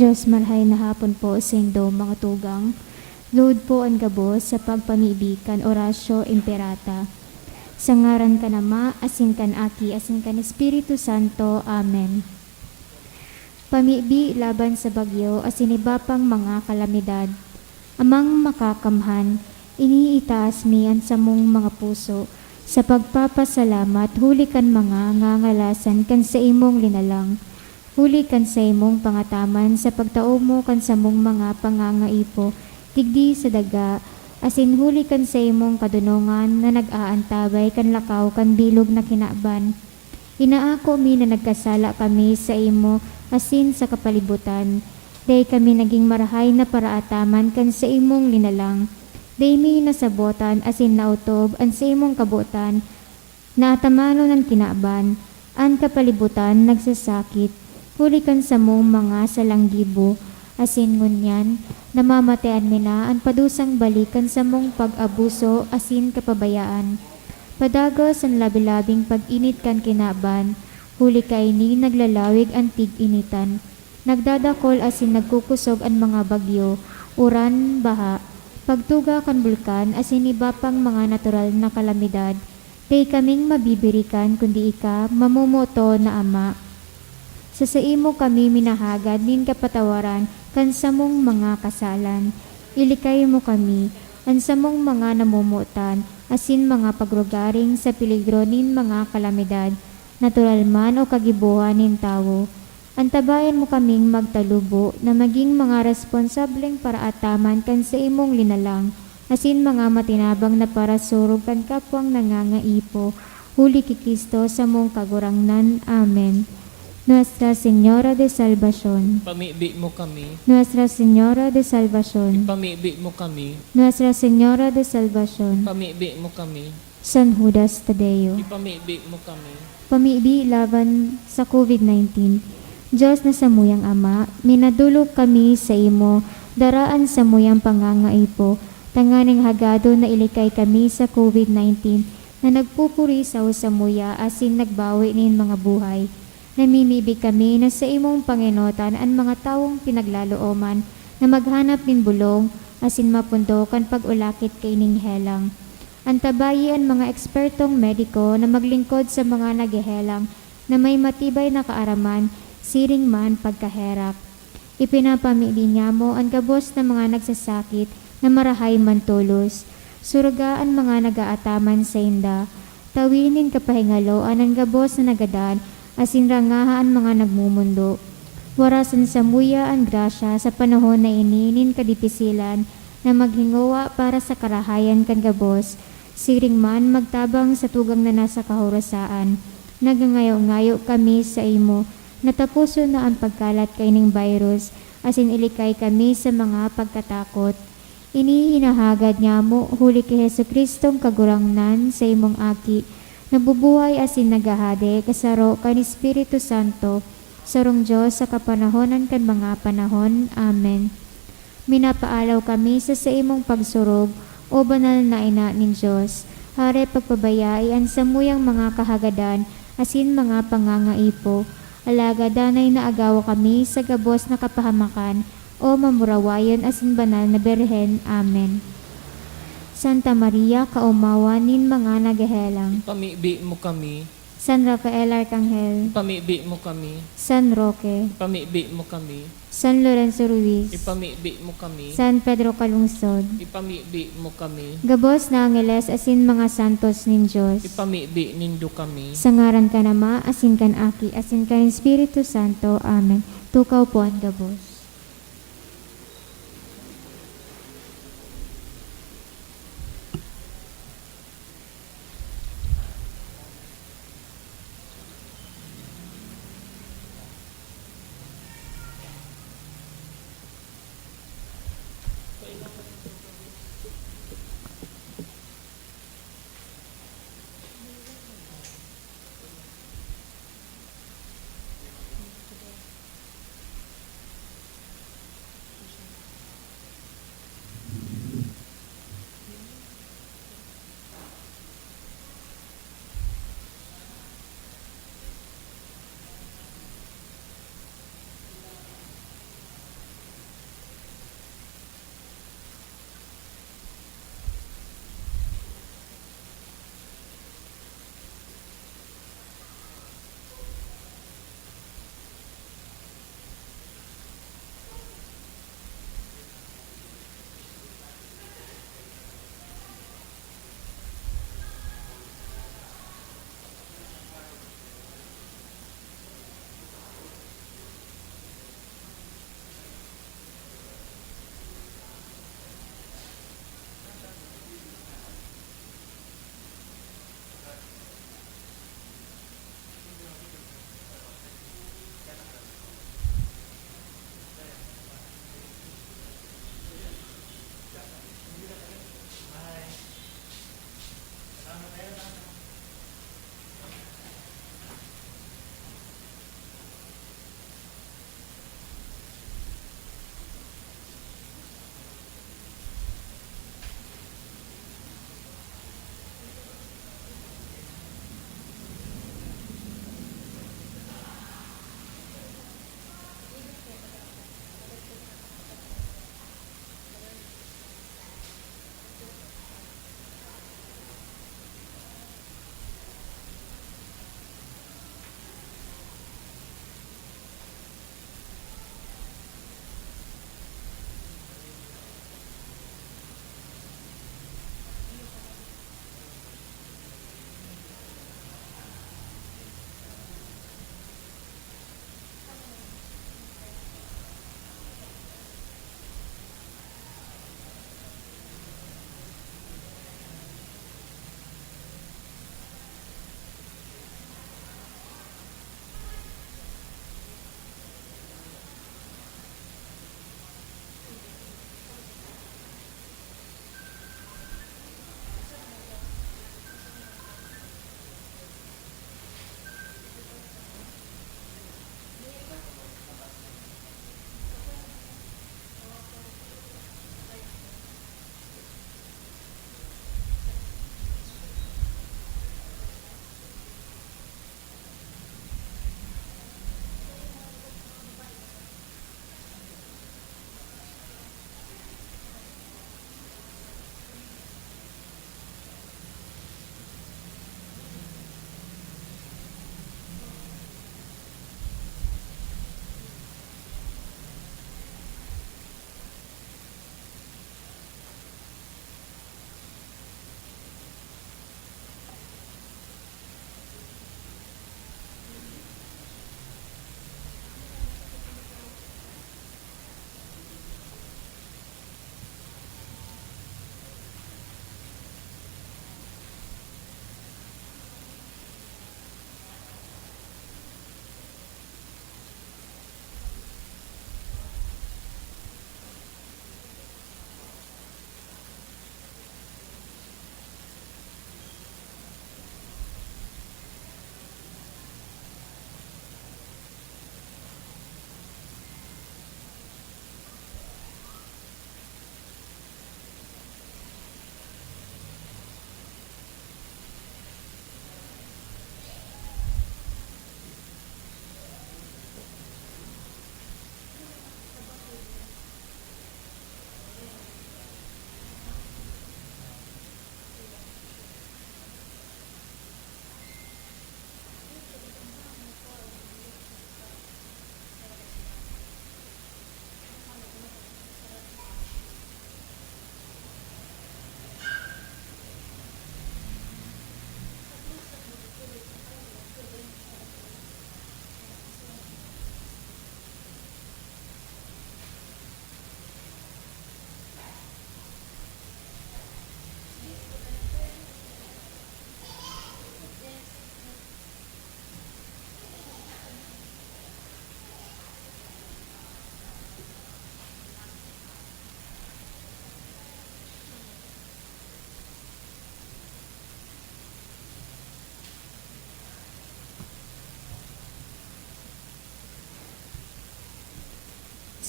Diyos marhay na hapon po sa indo mga tugang. Lord po ang gabos sa pagpamibikan orasyo imperata. Sa ngaran ka nama, asin kan aki, asin kan Espiritu Santo. Amen. Pamibi laban sa bagyo, asin iba pang mga kalamidad. Amang makakamhan, iniitaas mi ang samong mga puso. Sa pagpapasalamat, huli kan mga ngangalasan kan sa imong linalang. Huli kan sa imong pangataman, sa pagtao mo kan sa mong mga pangangaipo, tigdi sa daga, asin huli kan sa imong kadunungan na nag-aantabay kan lakaw kan bilog na kinaban. Inaako mi na nagkasala kami sa imo, asin sa kapalibutan. Day kami naging marahay na paraataman kan sa imong linalang. Day mi nasabotan, asin nautob, an sa imong kabutan, na atamano ng kinaban, an kapalibutan nagsasakit. Huli kan sa mong mga salanggibo, asin ngunyan, namamatayan mi na ang padusang balikan sa mong pag-abuso asin kapabayaan. Padagos ang labi-labing pag-init kan kinaban, huli kay ni naglalawig ang tig-initan. Nagdadakol asin nagkukusog ang mga bagyo, uran, baha, pagtuga kan bulkan asin iba pang mga natural na kalamidad. Day kaming mabibirikan kundi ika mamumuto na Ama. Sa imo kami minahagad nin kapatawaran kan samong mga kasalan. Ilikay mo kami, ang samong mga namumutan, asin mga pagrugaring sa peligro nin mga kalamidad, natural man o kagibuhan nin tao. Antabayan mo kaming magtalubo na maging mga responsableng paraataman kan sa imong linalang, asin mga matinabang na para surog kan kapwang nangangaipo. Huli ki Kristo sa mong kagurangnan. Amen. Nuestra Señora de Salvación. Pamibi mo kami. Nuestra Señora de Salvación. Pamibi mo kami. Nuestra Señora de Salvación. Pamibi mo kami. San Judas Tadeo. Ipamibi mo kami. Pamibi laban sa COVID-19. Diyos na samuyang Ama, minadulog kami sa imo, daraan sa muyang pangangaipo, tanganing hagado na ilikay kami sa COVID-19 na nagpupuri sa muya asin nagbawi nin mga buhay. Namimibig kami na sa imong Panginotan ang mga taong pinaglalooman na maghanap nin bulong asin mapundokan pag-ulakit kay ning helang. Antabayi ang mga ekspertong mediko na maglingkod sa mga naghehelang na may matibay na kaaraman, siring man pagkaherap. Ipinapamili niya mo ang gabos na mga nagsasakit na marahay man tulos. Surugaan mga nagaataman sa inda. Tawinin kapahingaloan ang gabos na nagadaan asin rangahaan mga nagmumundo. Warasan sa muya ang grasya sa panahon na ininin kadipisilan na maghingawa para sa karahayan kan gabos. Siring man magtabang sa tugang na nasa kahorasaan. Nagangayo-ngayo kami sa imo, natapuso na ang pagkalat kay ning virus, asin ilikay kami sa mga pagkatakot. Inihinahagad niya mo, huli kay Hesu Kristong kagurangnan sa imong aki, nabubuhay asin nagahade, kasaro kan Espiritu Santo, sarong Diyos sa kapanahonan kan mga panahon. Amen. Minapaalaw kami sa imong pagsurog, o banal na ina nin Diyos, hare pagpabayai ang samuyang mga kahagadan, asin mga pangangaipo, alaga danay na agawa kami sa gabos na kapahamakan, o mamurawayan asin banal na Berhen. Amen. Santa Maria, kaumawa nin mga naghehelang. Pamibi mo kami. San Rafael Arcangel. Pamibi mo kami. San Roque. Pamibi mo kami. San Lorenzo Ruiz. Ipamibi mo kami. San Pedro Calungsod. Ipamibi mo kami. Gabos na angeles asin mga santos nin Diyos. Ipamibi nindo kami. Sa ngaran ka nama, asin kan aki, asin kan Espiritu Santo. Amen. Tukaw po ang gabos.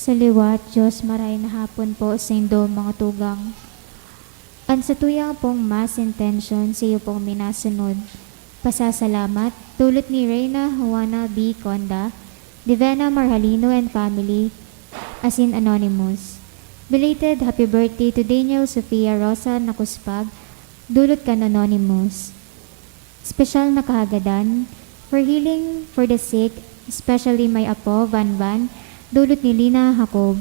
Sa liwat, Diyos maray na hapon po sa indo mga tugang. Ang sa tuyang pong mass intention sa iyo pong minasunod. Pasasalamat, tulot ni Reyna Juana B. Conda, Divena Marhalino and family, as in Anonymous. Belated happy birthday to Daniel Sofia Rosa Nakuspag, dulot kan Anonymous. Special na kahagadan, for healing for the sick, especially my apo, Van Van, dulot ni Lina Jacob,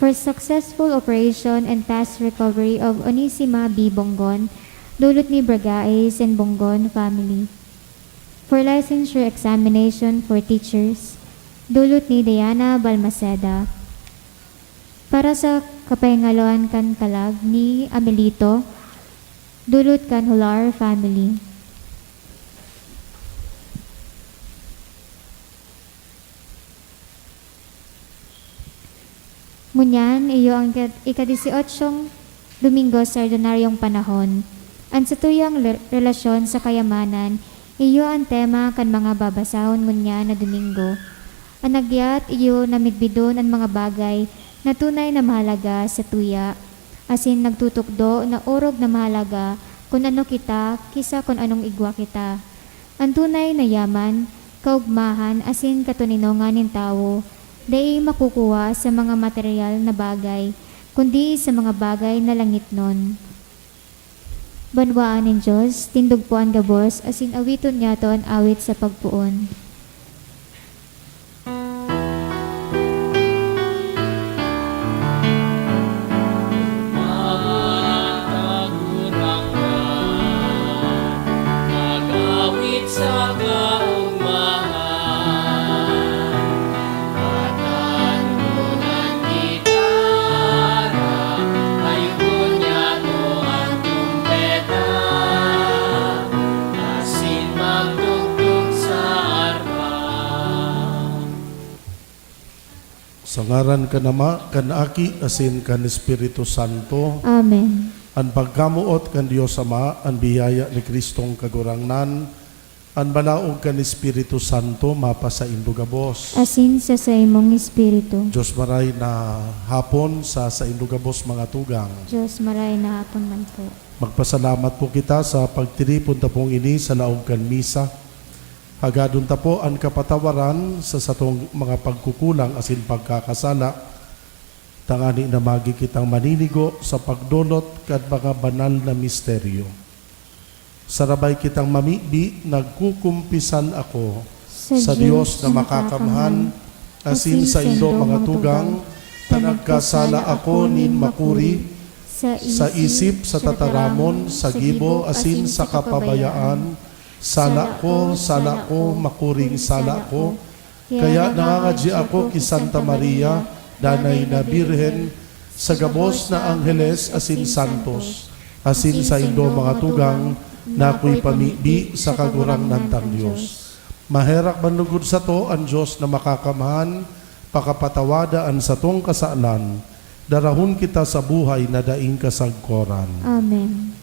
for successful operation and fast recovery of Onisima B. Bongon, dulot ni Bragaes and Bongon family. For licensure examination for teachers, dulot ni Diana Balmaceda. Para sa kapahingaloan kan kalag ni Amelito, dulot kan Hular family. Ngunyan, iyo ang ika-18 Domingo sa ordinaryong panahon. Ang sa tuyang relasyon sa kayamanan, iyo ang tema kan mga babasahon ngunyan na Domingo. Ang nagyat, iyo namidbidon ang mga bagay na tunay na mahalaga sa tuya, asin nagtutukdo na orog na mahalaga kung ano kita, kisa kung anong igwa kita. Ang tunay na yaman, kaugmahan, asin katuninongan ng tao, dahil makukuha sa mga material na bagay, kundi sa mga bagay na langit nun. Banwaan ng Diyos, tindog po ang gabos, asin awiton niya to ang awit sa pagpuon. Sa ngaran ka nama, kan Aki, asin kan Espiritu Santo, Amen. ang pagkamuot kan Diyos Ama, ang biyaya ni Kristong kagurangnan, ang balaog kan Espiritu Santo, mapa sa Indugabos. Asin sa imong espiritu. Diyos maray na hapon sa Indugabos mga tugang. Diyos maray na hapon man po. Magpasalamat po kita sa pagtiripon ta pong ini sa laog kan misa. Hagadon ta po ang kapatawaran sa satong mga pagkukulang asin pagkakasala. Tangani na magi kitang maninigo sa pagdulot kat mga banal na misteryo. Sarabay kitang mamibi, nagkukumpisan ako sa Diyos na makakamhan, asin sa indo mga tugang, na nagkasala ako nin makuri, sa isip, sa tataramon, sa gibo, asin sa kapabayaan, sala ko, makuring sala ko. Kaya nangangadji ako ki Santa Maria, danay na Birhen, sa gabos na Angheles asin Santos, asin sa indo mga tugang, na ako'y pamibi sa kagurang nantang Diyos. Maherak manlugod sa to ang Diyos na makakamahan, pakapatawadaan sa tong kasaalan, darahon kita sa buhay na daing kasagkoran. Amen.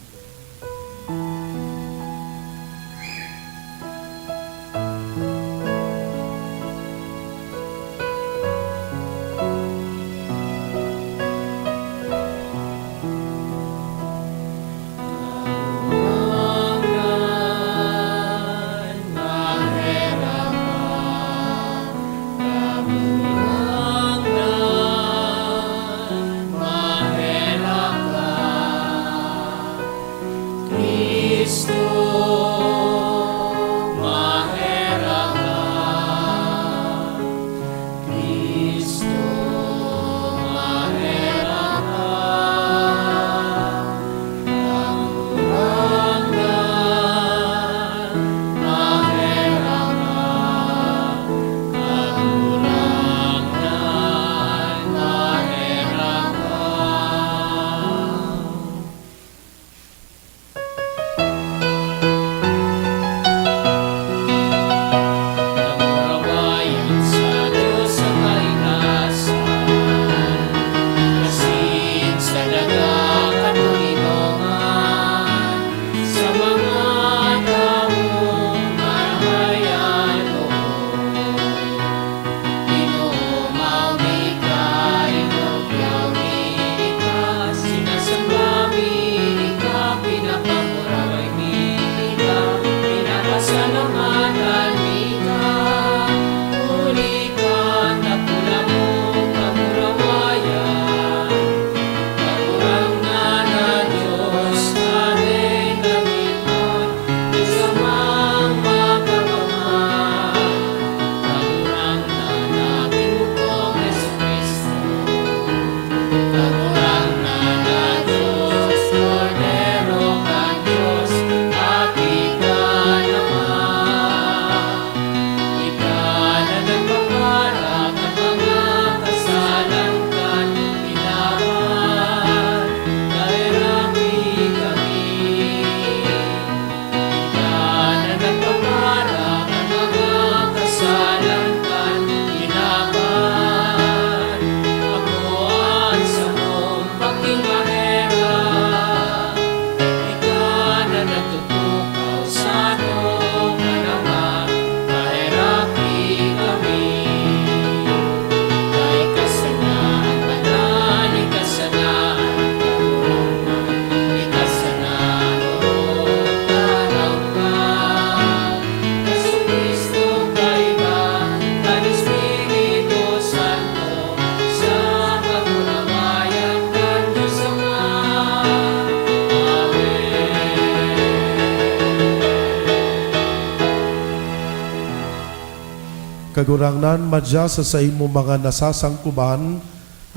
kagurangnan madya sa imo mga nasasangkuban,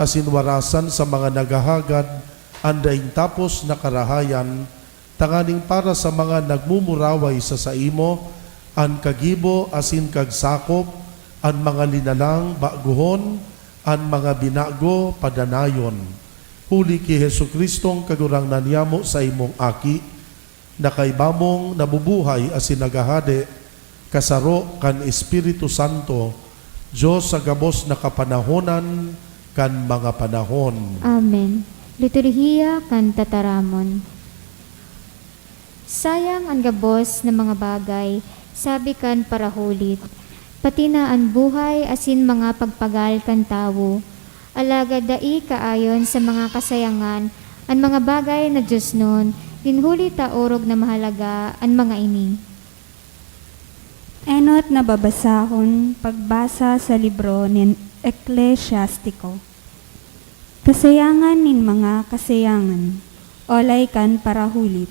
asin warasan sa mga nagahagad, andaing tapos na karahayan, tanganing para sa mga nagmumuraway sa imo, an kagibo asin kagsakop, an mga linalang baguhon, an mga binago padanayon. Huli ki Jesukristong kagurangnan yamo sa imong aki, na kay bamong nabubuhay asin nagahade, kasaro kan Espiritu Santo, Diyos sa gabos na kapanahonan kan mga panahon. Amen. Liturhiya kan tataramon. Sayang ang gabos na mga bagay, sabi kan parahulit, pati na ang buhay asin mga pagpagal kan tawo. Alagad dai kaayon sa mga kasayangan, ang mga bagay na Diyos nun, dinhuli ta orog na mahalaga ang mga ini. Enot na babasahon pagbasa sa libro ni Eklesiastiko. Kasayangan nin mga kasayangan, olay kan parahulit.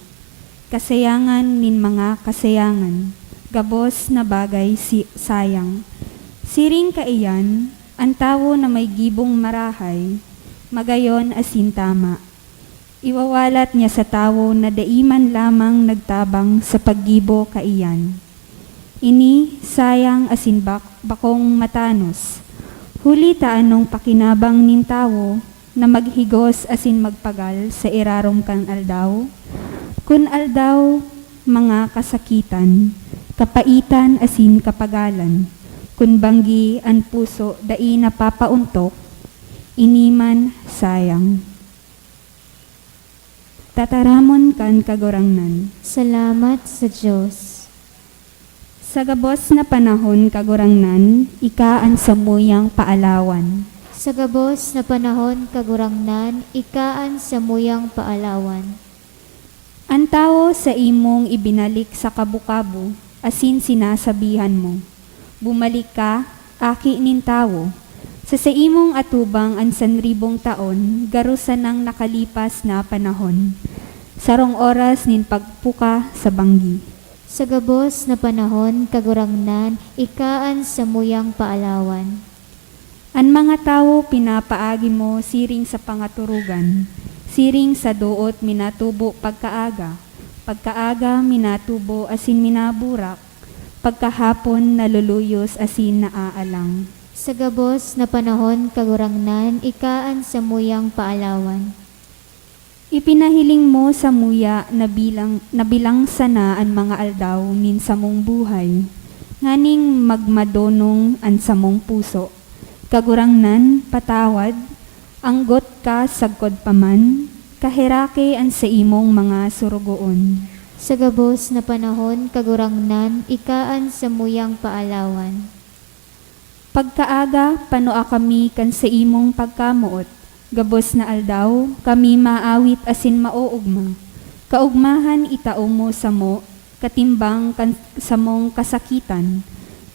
Kasayangan nin mga kasayangan, gabos na bagay sayang. Siring kaiyan, ang tawo na may gibong marahay, magayon asin tama. Iwawalat niya sa tawo na daiman lamang nagtabang sa paggibo kaiyan. Ini sayang asin bakong matanos. Huli taanong pakinabang nin tawo na maghigos asin magpagal sa irarom kan aldaw. Kun aldaw mga kasakitan, kapaitan asin kapagalan. Kun banggi an puso dai napapauntok, iniman sayang. Tataramon kan kagurangnan. Salamat sa Diyos. Sa gabos na panahon kagurangnan, ikaan sa muyang paalawan. Sa gabos na panahon kagurangnan, ikaan sa muyang paalawan. Ang tao sa imong ibinalik sa kabu-kabu, asin sinasabihan mo, bumalik ka, aki nin tao. Sa imong atubang ang 1,000 taon, garusan ng nakalipas na panahon. Sarong oras nin pagpuka sa banggi. Sa gabos na panahon kagurangnan, ikaan sa muyang paalawan. Ang mga tao pinapaagi mo siring sa pangaturugan, siring sa duot minatubo pagkaaga, pagkaaga minatubo asin minaburak, pagkahapon naluluyos asin naaalang. Sa gabos na panahon kagurangnan, ikaan sa muyang paalawan. Ipinahiling mo sa muya na bilang sana ang mga aldaw nin samong buhay, nganing magmadonong ang samong puso. Kagurangnan, patawad, anggot ka sagkod paman, kahirake ang sa imong mga surugoon. Sa gabos na panahon kagurangnan, ikaan sa muyang paalawan. Pagkaaga, panoa kami kan sa imong pagkamuot, gabos na aldaw, kami maawit asin mauugma. Kaugmahan itaong mo sa mo, katimbang kan sa mong kasakitan,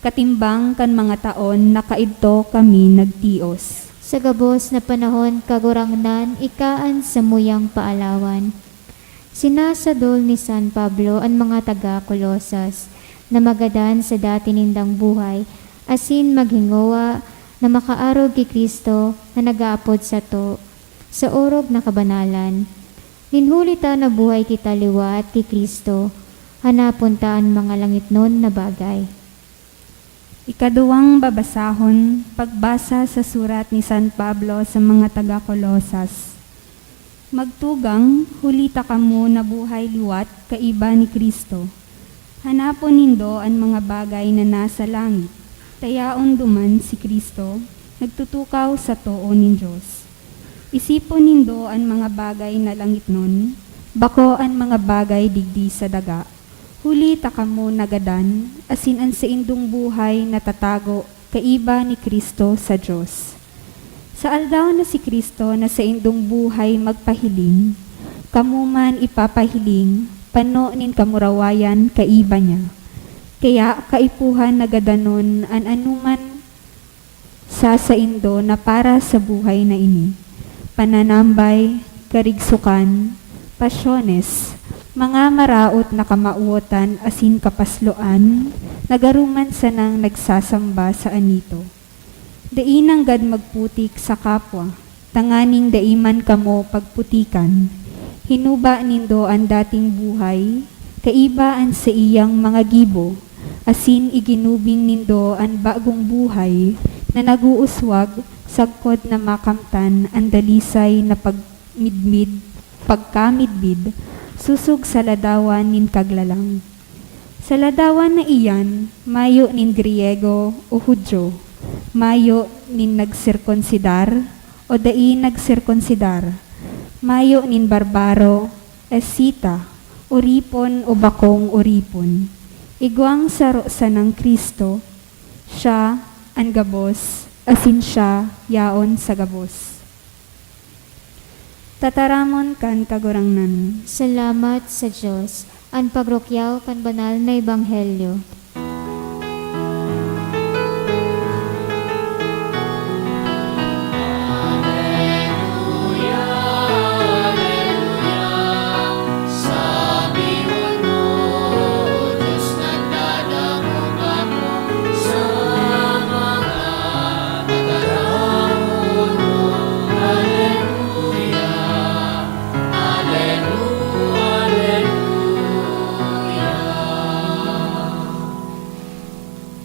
katimbang kan mga taon na kaidto kami nagtios. Sa gabos na panahon kagurangnan, ikaan sa muyang paalawan. Sinasadol ni San Pablo ang mga taga-Kolosas na magadan sa dati nindang buhay, asin maghingowa na makaarog ki Kristo na nagaapod sa to, sa orog na kabanalan. Linhuli ta na buhay kita liwat ki Kristo, hanapon ta ang mga langit nun na bagay. Ikaduwang babasahon, pagbasa sa surat ni San Pablo sa mga taga-Kolosas. Magtugang, hulita kamo na buhay liwat kaiba ni Kristo. Hanapon nindo ang mga bagay na nasa langit. Tayaon duman si Kristo, nagtutukaw sa too nin Diyos. Isipon nindo ang mga bagay na langit nun, bako ang mga bagay digdi sa daga. Huli takamo nagadan, asin ang sa indong buhay natatago, kaiba ni Kristo sa Diyos. Sa aldaw na si Kristo na sa indong buhay magpahiling, kamuman ipapahiling, pano nin kamurawayan kaiba niya. Kaya kaipuhan nagadanon an anuman sa indo na para sa buhay na ini. Pananambay, karigsukan, pasyones, mga maraot na kamauotan asin kapasloan, nagaruman sa nang nagsasamba sa anito. Dainang gad magputik sa kapwa, tanganing daiman kamo pagputikan. Hinuba nindo ang dating buhay, kaibaan sa iyang mga gibo, asin iginubing nindo ang bagong buhay na naguuswag sagkod na makamtan ang dalisay na pagkamidbid, susug sa ladawan nin kaglalang. Sa ladawan na iyan, mayo nin Griego o Hudyo, mayo nin nagsirkonsidar o dai nagsirkonsidar, mayo nin barbaro, esita, uripon o bakong uripon. Igwang saro sa ng Kristo, siya ang gabos, asin siya yaon sa gabos. Tataramon kan kagurangnan. Salamat sa Diyos. Ang pagrokyaw kan banal na ebanghelyo.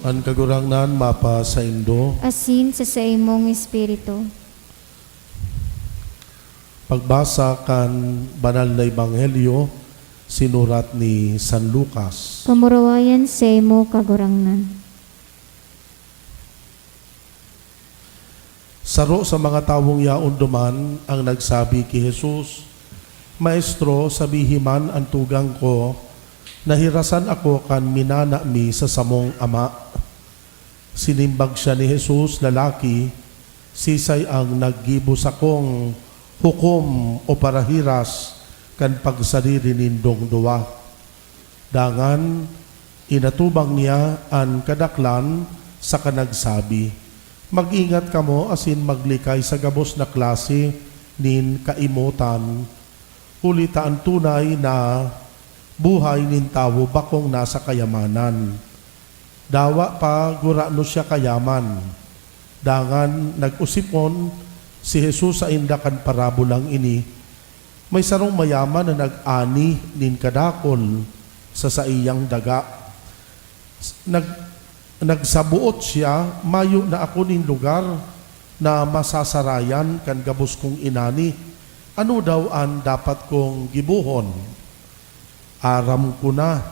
Ang kagurangnan mapa sa Indo, Asin sa imong espiritu. pagbasa kan banal na ebanghelyo, sinurat ni San Lucas. Kamurawayan sa imo kagurangnan. Saro sa mga tawong yaon duman ang nagsabi ki Jesus, Maestro, sabihiman ang tugang ko, nahirasan ako kan minana mi sa samong ama. Sinimbag siya ni Jesus, lalaki, sisay ang naggibo sa kong hukom o parahiras kan pagsariri nindong duwa. Dangan, inatubang niya ang kadaklan sa kanagsabi, Mag-ingat kamo asin maglikay sa gabos na klase nin kaimutan. Ulitaan tunay na buhay nin tawo bakong nasa kayamanan. Dawa pa gurano siya kayaman. Dangan nag-usipon si Jesus sa indakan parabolang ini. May sarong mayaman na nag-ani nin kadakol sa iyang daga. Nagsabuot siya, mayo na ako nin lugar na masasarayan kan gabos kong inani. Ano daw ang dapat kong gibuhon? Aram ko na.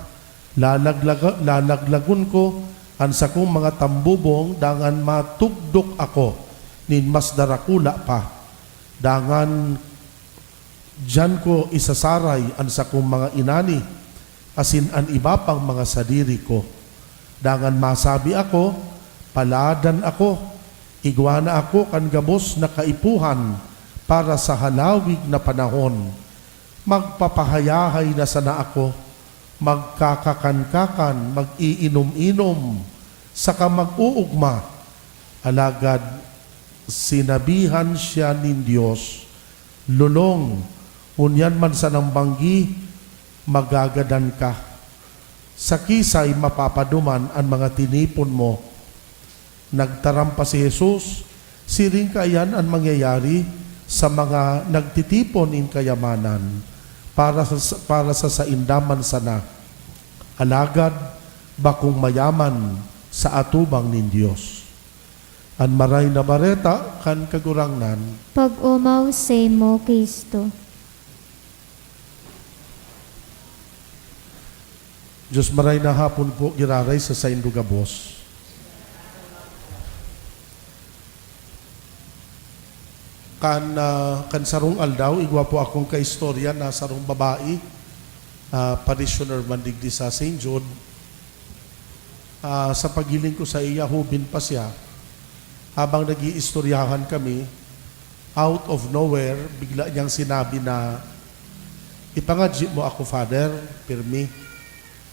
Lalaglagon ko ang sakong mga tambubong dangan matugdok ako nin mas darakula pa. Dangan dyan ko isasaray ang sakong mga inani asin ang iba pang mga sadiri ko. Dangan masabi ako, paladan ako, igwana ako kan gabos na kaipuhan para sa halawig na panahon. Magpapahayahay na sana ako, magkakakan-kakan, mag-iinom-inom, saka mag-uugma. Alagad, sinabihan siya nin Diyos, lulong, unyan man sa nang banggi, magagadan ka. Sa kisay mapapaduman ang mga tinipon mo. Nagtarampa si Jesus, siring kayan ang mangyayari sa mga nagtitipon in kayamanan para sa saindaman sana. Alagad, bakong mayaman sa atubang nin Diyos. An maray na bareta kan kagurangnan. Pag-umaw sa imo, Kristo. Diyos maray na hapon po giraray sa Saindu Gabos. Kan sarong aldaw, igwa po akong kaistorya na sarong babae, parishioner man digdi sa St. Jude. Sa pagiling ko sa iya, hubin pa siya. Habang nag-iistoryahan kami, out of nowhere, bigla niyang sinabi na, ipangadji mo ako, Father, pirmi.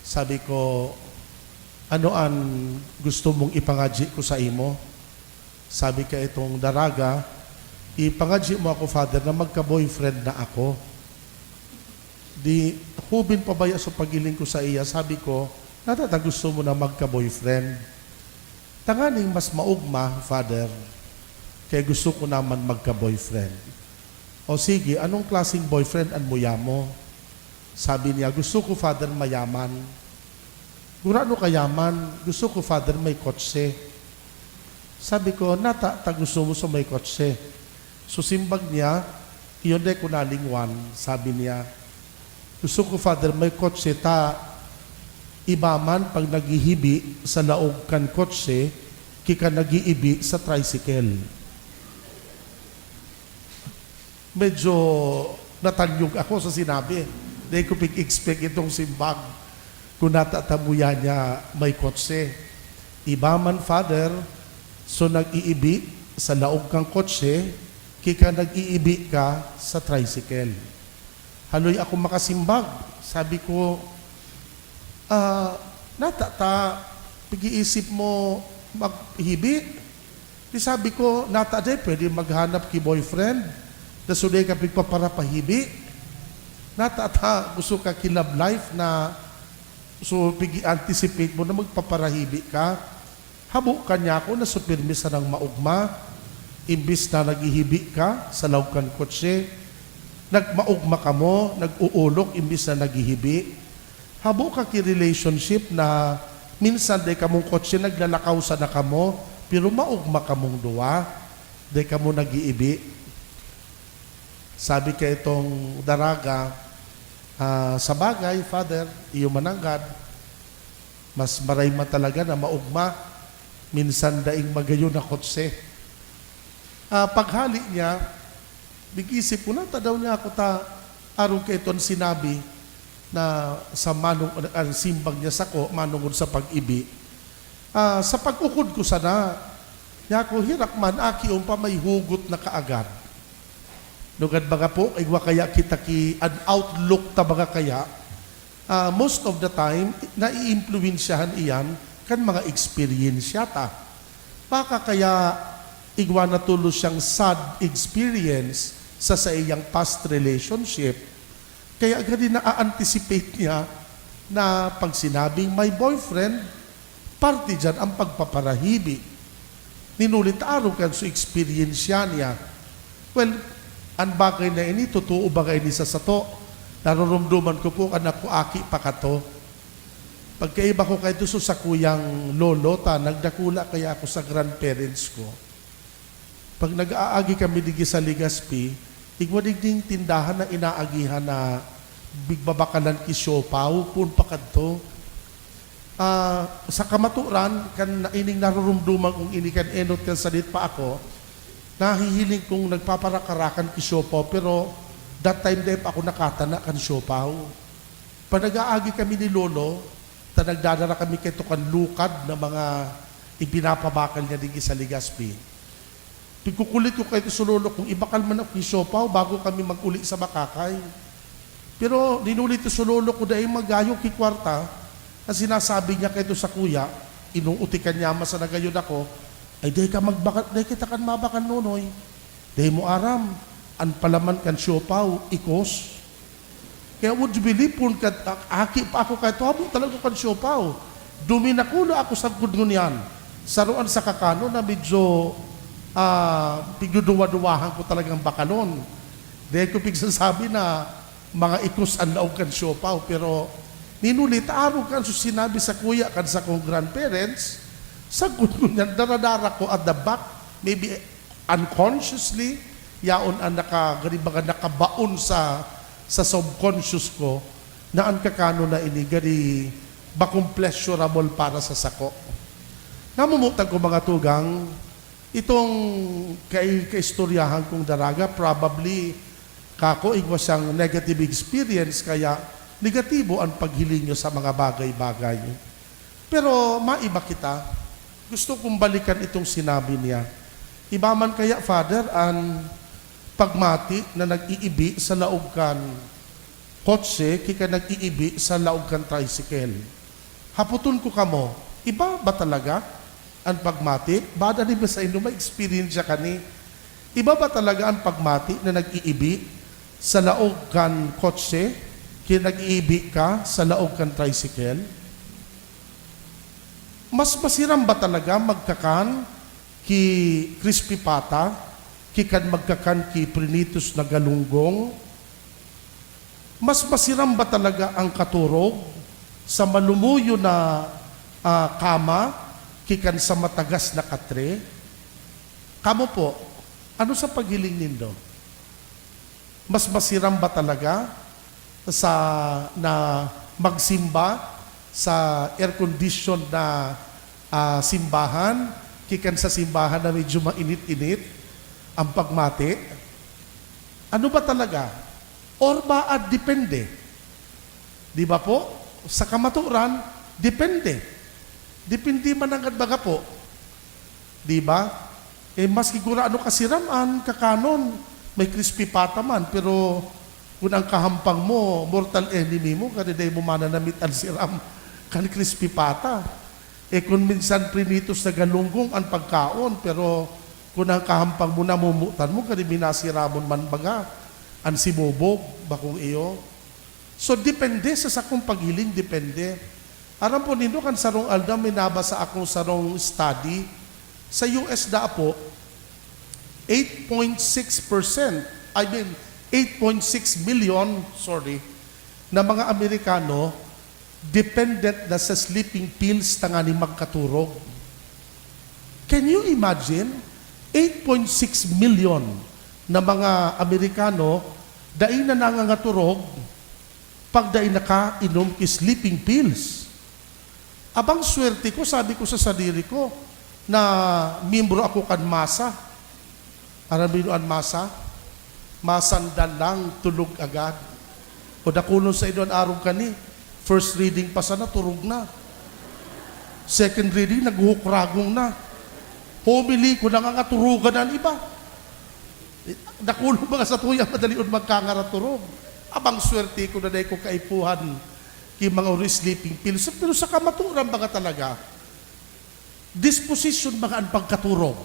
Sabi ko, ano ang gusto mong ipangadji ko sa imo? Sabi ka itong daraga, ipangadji mo ako, Father, na magka-boyfriend na ako. Di, hubin pa ba sa pagiling ko sa iya? Sabi ko, Natata gusto mo na magka-boyfriend. Tanganing mas maugma, Father, kaya gusto ko naman magka-boyfriend. O sige, anong klaseng boyfriend ang muya mo? Sabi niya, gusto ko, Father, mayaman. Gurano kayaman? Gusto ko, Father, may kotse. Sabi ko, nata gusto mo sa may kotse. So simbag niya, iyon na ko nalingwan. Sabi niya, gusto ko, Father, may kotse ta ibaman pag naghihibi sa laog kan kotse, kika nagiibi sa tricycle. Medyo natanyog ako sa sinabi. Dahil ko pig-expect itong simbag kung natatamuya niya may kotse. Ibaman, Father, so nag-iibi sa laog kang kotse, kika nag-iibi ka sa tricycle. Haloy ako makasimbag. Sabi ko, pag-iisip mo maghibi? Di sabi ko, pwede maghanap ki boyfriend, na suday ka pagpaparapahibi. Gusto ka ki love life na so pag-anticipate mo na magpaparahibi ka. Habo ka niya ako na supirmi sa ng maugma, imbis na naghihibi ka sa laukan kotse, nagmaugma ka mo, nag-uulok imbis na naghihibi. Habo ka ki relationship na minsan day kamong kotse naglalakaw sa na kamo, pero maugma kamong duwa, day kamo nag-iibi. Sabi ka itong daraga, sa bagay, Father, iyo mananggad, mas maray man talaga na maugma, minsan daing magayon na kotse. Paghali niya, big-isip ko na, daw niya ako araw ka itong sinabi, na sa manong ang simbang niya sako manungod sa pag-ibi. Sa pag-ukod ko sana, niya ko hirak man aki pa may hugot na kaagad. Nugad baga po, ay kaya kita ki an outlook ta baga kaya, most of the time, nai-influensyahan iyan kan mga experience yata. Baka kaya igwa na tulos siyang sad experience sa iyang past relationship. Kaya agad na-anticipate niya na pag sinabing may boyfriend, parte dyan ang pagpaparahibi. Ninulit araw kan so experience niya. Well, ang bagay na ini, totoo bagay ni sa sato. Narurumduman ko po, anak ko, aki pa ka to. Pagkaiba ko kayo sa kuyang lolo, nagdakula kaya ako sa grandparents ko. Pag nag-aagi kami digi sa Legazpi, igwadigding tindahan na inaagihan na bigbabakalan ki siopaw, pun pakadto. Sa kamaturan, kan ining narurumduman kung inikan enot kan salit pa ako, nahihiling kong nagpaparakarakan ki siopaw, pero that time din ako nakatana kan siopaw. Pag nag-aagi kami ni Lolo, nagdadala kami kito kan lukad na mga ipinapabakal niya digi sa Legazpi. Pagkukulit ko kayo sa Lolo kung ibakal man ako siopaw bago kami mag-uli sa Makakay. Pero dinulit sa Lolo ko dahil magayo ki kwarta, na sinasabi niya kayo sa kuya, inuutikan niya sa nagayon ako, ay dahil ka magbakal, dahil kita kan mabakan nonoy. Dahil mo aram, an palaman kan siopaw, ikos. Kaya would you believe po, aki pa ako kahit habang talaga kan siopaw. Duminakulo ako sa gudngon yan. Saruan sa kakano na medyo pigduduwa-duwahan ko talagang bakalon. Dahil ko pigsasabi na mga ikos ang laog kan siopaw. Pero ninulit, araw kan so sinabi sa kuya kan sa kong grandparents, sa gudngon yan, daradara ko at the back, maybe unconsciously, yaon ang nakabaon sa subconscious ko na ang kakano na ini gari bakong pleasurable para sa sako. Namumutan ko mga tugang, itong kaistoryahan kong daraga, probably kako igwa siyang negative experience, kaya negatibo ang paghiling nyo sa mga bagay-bagay. Pero maiba kita, gusto kong balikan itong sinabi niya. Iba man kaya, Father, ang pagmati na nag-iibi sa laogkan kotse, kika nag-iibi sa laogkan tricycle. Haputon ko kamo, iba ba talaga ang pagmati? Bada ni ba sa inyo ma-experience siya kani? Iba ba talaga ang pagmati na nag-iibi sa laogkan kotse, kika nag-iibi ka sa laogkan tricycle? mas masiram ba talaga magkakan ki crispy pata, kikan magkakan ki prinitos na galunggong? Mas masiram ba talaga ang katurog sa malumuyo na kama, kikan sa matagas na katre? Kamo po, ano sa paghiling nindo? Mas masiram ba talaga sa na magsimba sa air-conditioned na simbahan, kikan sa simbahan na medyo mainit-init ang pagmati? Ano ba talaga? Or ba depende? Di ba po? Sa kamaturan, depende. Depende man ang baga po. Di ba? Mas siguro ano kasiraman, kakanon, may crispy pata man, pero kung ang kahampang mo, mortal enemy mo, kaniday mo mananamit ang siram, kan crispy pata. Kung minsan prinitos na galunggong ang pagkaon, pero kung ang kahampang mo namumutan mo, kani minasiramon man baga, ang sibubog, bakong iyo. So, depende sa sakong paghiling, depende. Aram po nino, kan sarong alda, may nabasa akong sarong study, sa US da po, 8.6%, 8.6 million, na mga Amerikano, dependent na sa sleeping pills na nga ni magkaturog. Can you imagine? 8.6 million na mga Amerikano, dahil na nangangaturog, pag dahil nakainom ki sleeping pills. Abang swerte ko, sabi ko sa sarili ko, na membro ako kan masa. Aram an masa? Masandal lang, tulog agad. O dakulon sa idon araw kani, first reading pa sana, turog na. Second reading, naghuhukragong na. Homily ko nangangaturugan ang iba. Dakulong mga sa tuyang madalion magkangaturog. Abang swerte ko na dahil ko kaipuhan ki mga sleeping pills. Pero sa kamaturan mga talaga, disposition mga ang pagkaturog.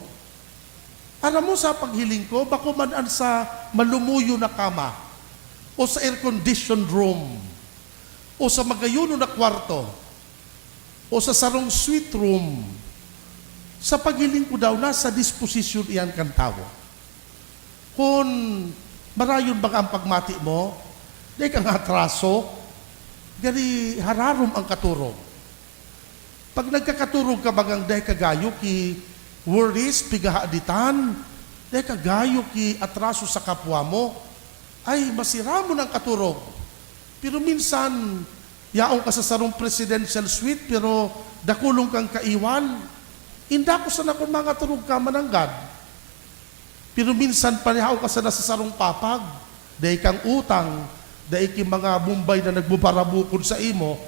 Alam mo sa paghiling ko, bako man an sa malumuyo na kama, o sa air-conditioned room, o sa magayuno na kwarto, o sa sarong suite room, sa paghiling ko daw, nasa disposition iyan kan tao. Kung marayon ba ang pagmati mo, dahil kang atraso, gani hararom ang katurog. Pag nagkakaturog ka bagang dahil kagayo ki worries, pigahaaditan, dahil kagayo ki atraso sa kapwa mo, ay masira mo ng katurog. Pero minsan, yaong ka sa sarong presidential suite, pero dakulong kang kaiwan, inda ko sana kung mga turog ka mananggad. Pero minsan, panihaw ka sana sa sarong papag, dahil kang utang, dahil ki mga Mumbai na nagbubarabukod sa imo,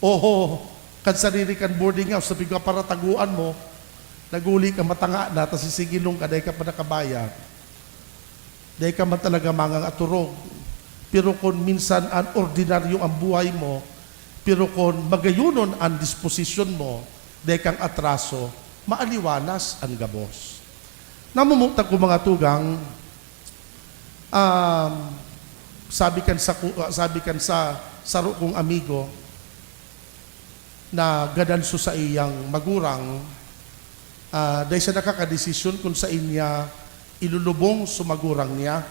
oho, kan sarili kan boarding house, sabi ka para taguan mo, naguli ka matanga na, tapos sisigilong ka, dahil ka pa nakabayad. Dahil ka man talaga mangang aturog. Pero kung minsan ang ordinaryo ang buhay mo, pero kung magayunon ang disposisyon mo, dahil kang atraso, maaliwalas ang gabos. Namumutag ko mga tugang, sabi kan sa saro kong amigo, na gadanso sa iyang magurang, dahil siya nakakadesisyon kung sa inya ilulubong sumagurang niya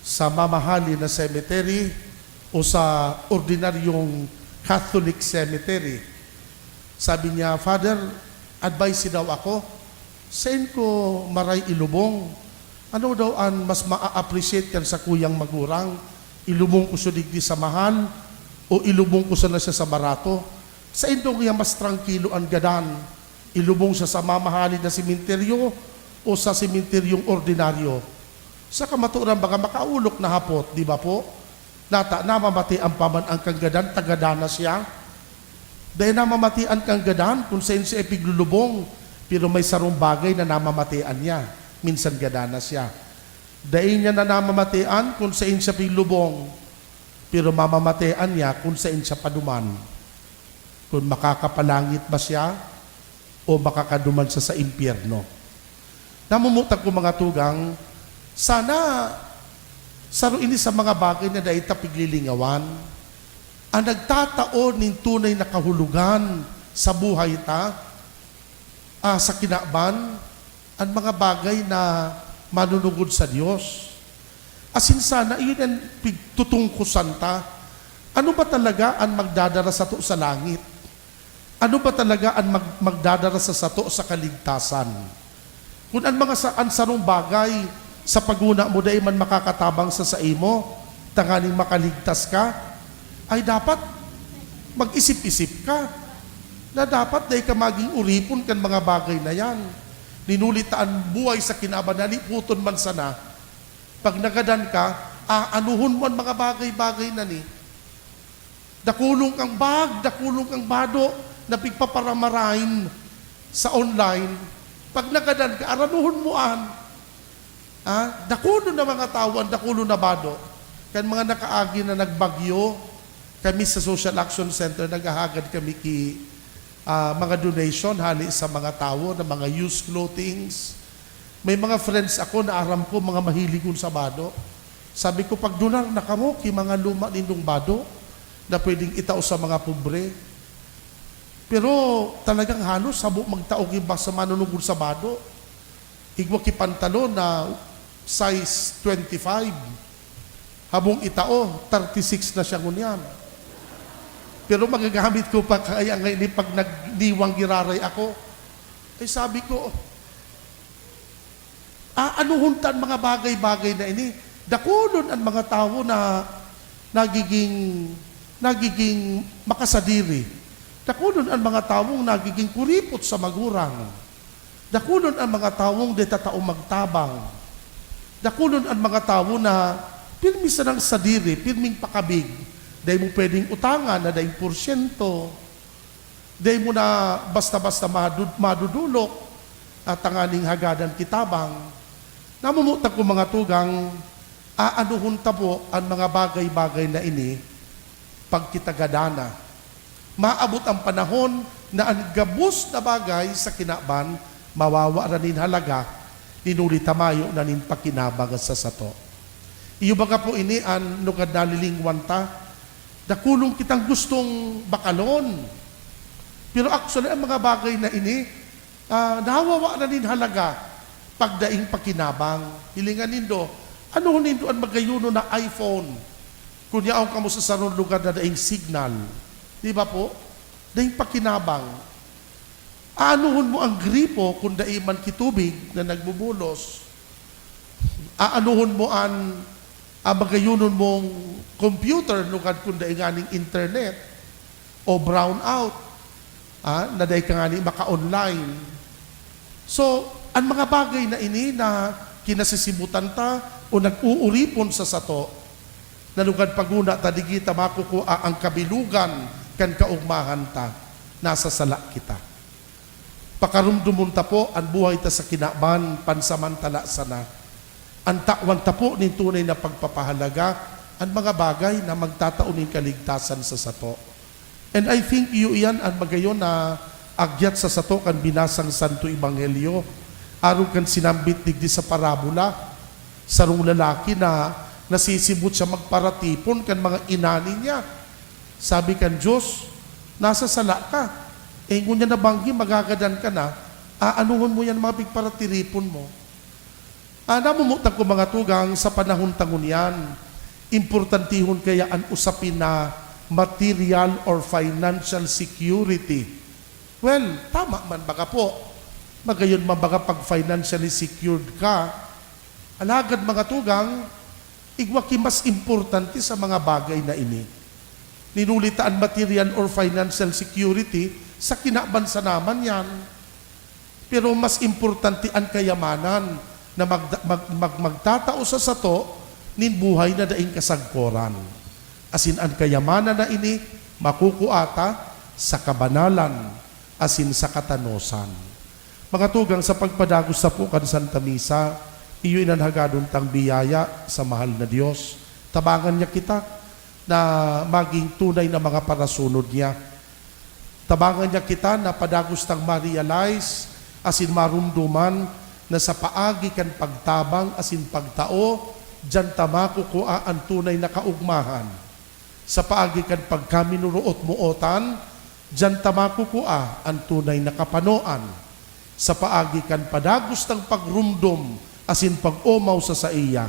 sa mamahali na cemetery o sa ordinaryong Catholic cemetery. Sabi niya, Father, advice daw ako, saan ko maray ilubong? Ano daw ang mas ma-appreciate yan sa kuyang magurang? Ilubong ko siya digdi sa mahal o ilubong ko siya na siya sa barato? Saan daw kaya mas tranquilo ang gadan? Ilubong siya sa mamahalin na simenteryo o sa simenteryong ordinaryo. Sa kamaturan, baka makaulok na hapot, di ba po? Namamati ang paman ang kanggadan, tagadana siya. Dahil namamatian kang gadan, kung saan siya ipiglulubong, pero may sarong bagay na namamatian niya. Minsan gadana siya. Dahil niya na namamatian, kung saan siya piglubong, pero mamamatian niya kung saan siya paduman. Kung makakapalangit ba siya, o makakaduman siya sa impyerno. Namumutag ko mga tugang, sana saro ini sa mga bagay na dahil tapiglilingawan, ang nagtataon ng tunay na kahulugan sa buhay ta, sa kinaban, ang mga bagay na manunugod sa Diyos. Asin sana, iyon ang tutungkusan ta. Ano ba talaga ang magdadara sa to sa langit? Ano ba talaga ang magdadara sa sato sa kaligtasan? Kung ang mga ansarong bagay sa paguna mo dahil man makakatabang sa imo, tanganing makaligtas ka, ay dapat mag-isip-isip ka na dapat dahil ka maging uripon kan mga bagay na yan. Ninulitaan buhay sa kinaban, naliputon man sana. Pag nagadan ka, anuhon mo ang mga bagay-bagay na ni. Dakulong kang bag, dakulong kang bado, na pigpaparamarain sa online. Pag nagadan ka, aranuhon mo an. Dakulo na mga tao, dakulo na bado. Kan mga nakaagi na nagbagyo, kami sa Social Action Center, naghahagad kami mga donation hali sa mga tao na mga used clothings. May mga friends ako na aram ko mga mahiligon sa bado. Sabi ko, pag donar na kamo, mga luma nindong bado na pwedeng itao sa mga pobre. Pero talagang halos sabo magtaog iba sa manunugod sa bado. Igwa ki pantalon na size 25. Habong itao, 36 na siya ngunyan. Pero magagamit ko pa kaya ngayon pag nagdiwang giraray ako. Eh sabi ko, ano huntan mga bagay-bagay na ini? Dakulon ang mga tao na nagiging makasadiri. Dakulon ang mga taong nagiging kuripot sa magurang. Dakulon ang mga taong di tatao magtabang. Dakulon ang mga tao na pirmi sa ng sadiri, pirming pakabig. Dahil mo pwedeng utangan na dahil porsyento. Dahil mo na basta-basta madudulok at tanganing hagadan kitabang. Namumutag ko mga tugang, aanuhon tabo ang mga bagay-bagay na ini pagkitagadana. Maabot ang panahon na ang gabos na bagay sa kinaban, mawawa ranin halaga, ninuli tamayo na nin pakinabang sa sato. Iyo baga po ini ang nugad nalilingwan ta, dakulong kitang gustong bakalon. Pero actually, ang mga bagay na ini, nawawa ranin halaga, pagdaing pakinabang. Hilingan nindo, ano nindo ang magayuno na iPhone? Kunya ang kamo sa sarong lugar na daing signal. Di ba po? Dahil pakinabang. Aanuhon mo ang gripo kung daiman kitubig na nagbubulos. Aanuhon mo ang magayunon mong computer lugad kung dainganing internet o brown out. Na dahi ka nga maka-online. So, ang mga bagay na ini na kinasisimutan ta o nag-uuripon sa sato, na lugad paguna tadigita makukuha ang kabilugan kan kaugmahan ta, nasa sala kita. Pakarumdumon ta po, ang buhay ta sa kinaban, pansamantala sana. Ang takwan ta po, nin tunay na pagpapahalaga, ang mga bagay na magtataunin kaligtasan sa sato. And I think iyan ang magayon na agyat sa sato kan binasang Santo Ebanghelyo, aron kan sinambit digdi sa parabola, sarong lalaki na nasisibot siya magparatipon kan mga inani niya. Sabi kan Diyos, nasa sala ka. Kung niya nabanggi, magagadan ka na, aanuhon mo yan mga pigparatiripon mo. Namumutang ko mga tugang sa panahon tangon yan, importantihon kaya ang usapin na material or financial security. Well, tama man baka po. Magayon man baka pag financially secured ka, alagad mga tugang, igwaki mas importante sa mga bagay na ini. Ninulitaan material or financial security, sa kinabansa naman yan. Pero mas importante ang kayamanan na magtatao sa sato, nin buhay na daing kasagkoran. Asin ang kayamanan na ini, makukuata sa kabanalan, asin sa katanosan. Mga tugang sa pagpadagos sa pukan Santa Misa, iyo inanhagadon tang biyaya sa mahal na Diyos. Tabangan niya kita na maging tunay na mga parasunod niya. Tabangan niya kita na padagos tang ma-realize asin marumduman na sa paagi kan pagtabang asin pagtao, dyan tamakukuha ang tunay na kaugmahan. Sa paagi kan pagkaminuruot mootan, Diyan tamakukua ang tunay na kapanoan sa paagi kan padagos ng pagrumdom asin pag-umaw sa iya.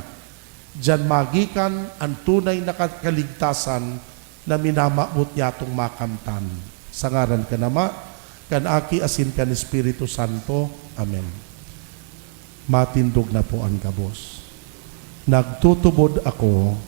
Diyan magikan ang tunay na kaligtasan na minamabot niya itong makamtan. Sa ngaran ka nama, kan aki asin kan Espiritu Santo. Amen. Matindog na po ang kabos. Nagtutubod ako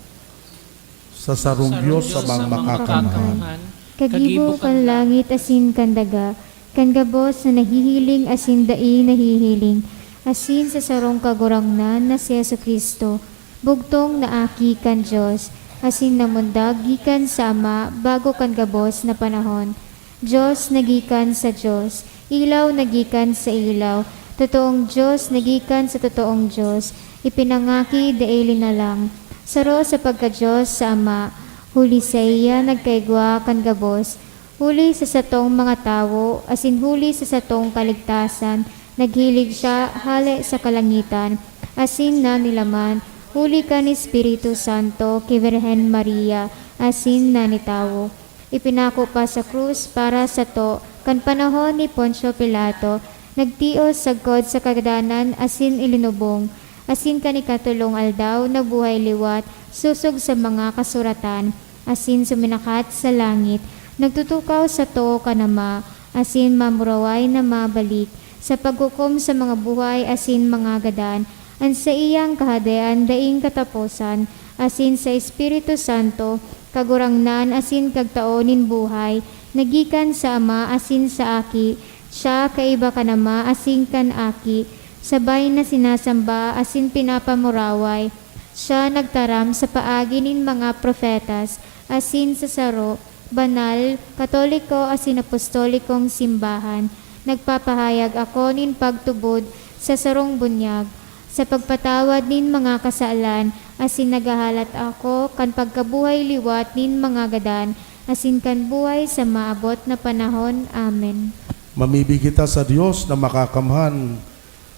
sa sarong Diyos sa mga makakamhan. Kagibo kan langit asin kan daga, kan gabos na nahihiling asin dai nahihiling, asin sa sarong kagurangnan na si Yesu Kristo, bugtong na aki kan Diyos, asin namundag gikan sa Ama bago kan gabos na panahon. Diyos nagikan sa Diyos, ilaw nagikan sa ilaw, totoong Diyos nagikan sa totoong Diyos, ipinangaki daili na lang. Saro sa pagka-Diyos sa Ama, huli sa iya nagkaigwa kan gabos, huli sa satong mga tawo, asin huli sa satong kaligtasan, naghilig siya hali sa kalangitan, asin na nilaman, huli ka ni Espiritu Santo, kay Virhen Maria, asin na ni tawo. Ipinako pa sa krus para sa to, kan panahon ni Poncio Pilato, nagtios sagkod sa kagdanan, asin ilinubong, asin kanikatulong aldaw, nabuhay liwat, susog sa mga kasuratan, asin suminakat sa langit, nagtutukaw sa to kanama, asin mamuraway na mabalik, sa paghukom sa mga buhay, asin mga gadan, an sa iyang kahadean, daing katapusan, asin sa Espiritu Santo, kagurangnan, asin kagtaonin buhay, nagikan sa Ama, asin sa Aki, siya kaiba kanama, asin kan Aki, sabay na sinasamba asin pinapamuraway. Siya nagtaram sa paagi nin mga profetas, asin sa saro, banal, katoliko asin apostolikong simbahan. Nagpapahayag ako nin pagtubod sa sarong bunyag, sa pagpatawad nin mga kasalan, asin nagahalat ako kan pagkabuhay liwat nin mga gadan, asin kan buhay sa maabot na panahon. Amen. Mamibig kita sa Diyos na makakamhan,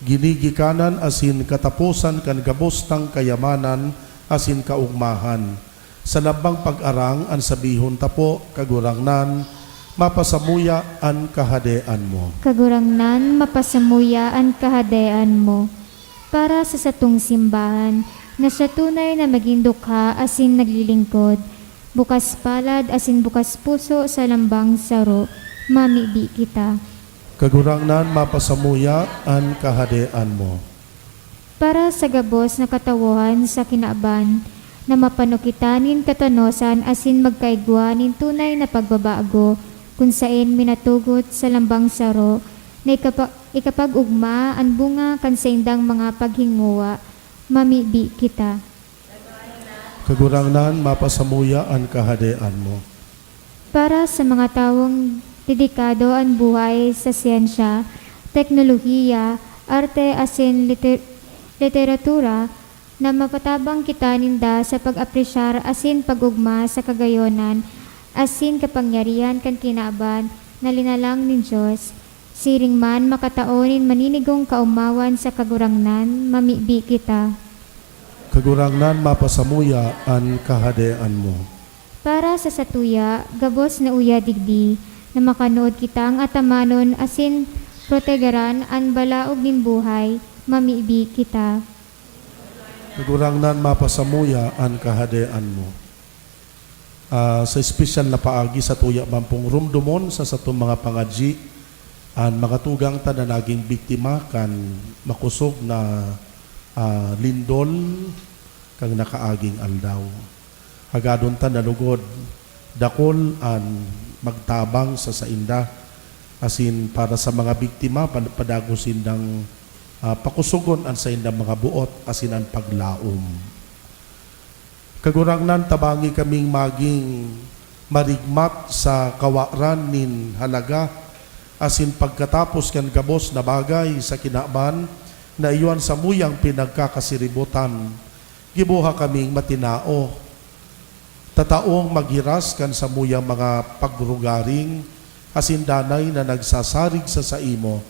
ginigikanan asin katapusan kan gabos ng kayamanan asin kaugmahan. Sa labang pag-arang an sabihon tapo kagurangnan, mapasamuya an kahadean mo. Kagurangnan mapasamuya ang kahadean mo. Para sa satong simbahan, na sa tunay na maging dukha asin naglilingkod, bukas palad asin bukas puso sa lambang saro, mamibi kita. Kagurangnan mapasamuya an kahadean mo. Para sa gabos na katawahan sa kinaaban, na mapanukitanin katanosan asin magkaigwanin tunay na pagbabago, kung sain minatugot sa lambang saro, na ikapag-ugma ang bunga kan sa indang mga paghinguwa, mamibi kita. Kagurangnan mapasamuya an kahadean mo. Para sa mga tawong dedikado ang buhay sa siyensya, teknolohiya, arte asin literatura, na mapatabang kita ninda sa pag-apresyar asin pag-ugma sa kagayonan, asin kapangyarihan kan kinaaban na linalang nin Diyos, siring man makataonin maninigong kaumawan sa kagurangnan, mamibi kita. Kagurangnan mapasamuya an kahadean mo. Para sa satuya, gabos na uya digdi, na makanood kitang atamanon asin protegaran an balaog nin buhay, mamibi kita. Kagurangnan mapasamuya an kahadean mo. Sa espesyal na paagi sa tuya mampong rumdumon sa satong mga pangadji, an makatugang ta na naging biktima kan makusog na lindol kang nakaaging aldaw. Hagadon ta nalugod, dakol an magtabang sa sainda, asin para sa mga biktima padagosin ng pakusugon ang saindang mga buot asin ang paglaom. Kagurangnan tabangi kaming maging marigmat sa kawaran nin halaga, asin pagkatapos kan gabos na bagay sa kinaaban na iyon sa muyang pinagkakasiributan, gibuha kaming matinao, tataong maghiras kan sa muyang mga pagrugaring, asin danay na nagsasarig sa saimo,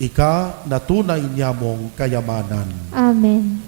ika na tunay niya mong kayamanan. Amen.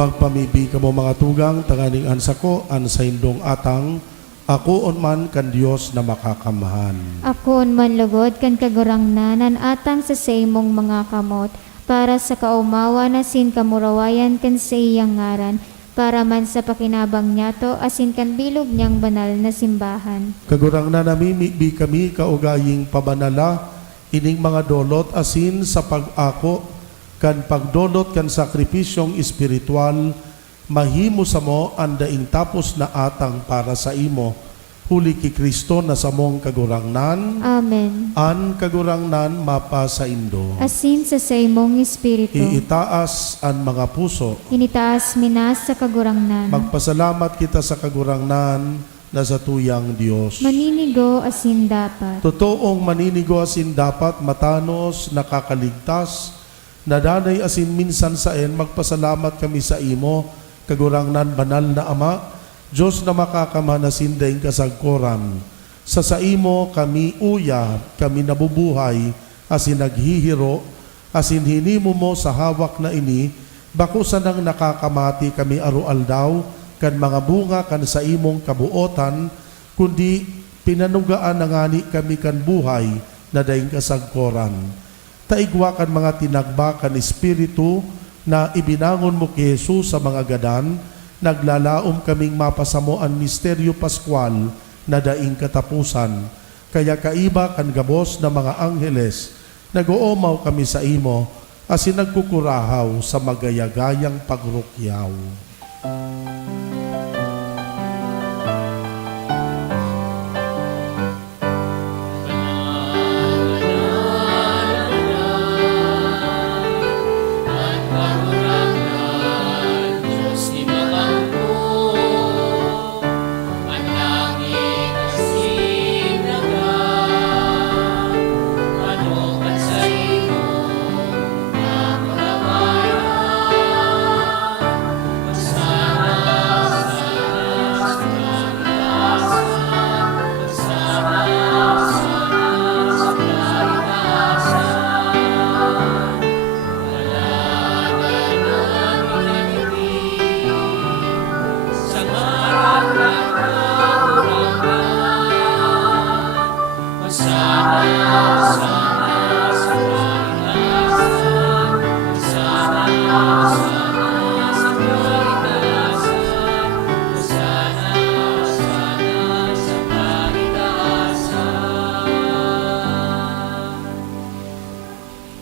Magpamibi ka mo mga tugang, tanganing ansa ko, ansa indong atang, ako on man kan Dios na makakamahan. Ako man lugod kan kagurangnan nan atang sa imong mga kamot, para sa kaumawa na sin kamurawayan kan sa iyang ngaran, para man sa pakinabang niyato asin kan bilog niyang banal na simbahan. Kagurang na namimibi kami kaugaying pabanala, ining mga dolot asin sa pag-ako, kan pagdolot kan sakripisyong espiritual, mahimo sa mo ang daing tapos na atang para sa imo. Huli ki Kristo na sa mong kagurangnan, Amen. an kagurangnan mapa sa indo. Asin sa imong espiritu, Iitaas ang mga puso. initaas minas sa kagurangnan. Magpasalamat kita sa kagurangnan na sa tuyang Diyos. Maninigo asin dapat. Totoong maninigo asin dapat matanos, nakakaligtas, nadanay asin minsan saen, magpasalamat kami sa imo, kagurangnan banal na Ama, Diyos na makakamanasin daing kasagkoran. Sa imo kami uya, kami nabubuhay, asin naghihiro, asin hinimo mo sa hawak na ini, bakusan ang nakakamati kami arualdaw, kan mga bunga kan sa imong kabuotan, kundi pinanugaan na ngani kami kan buhay na daing kasagkoran. Taigwa kan mga tinagba kan Espiritu na ibinangon mo kay Jesus sa mga gadan, naglalaom kaming mapasamo ang misteryo Pascual na daing katapusan. Kaya kaiba kan gabos na mga angheles, nag-oomaw kami sa imo, asin nagkukurahaw sa magayagayang pagrukyaw.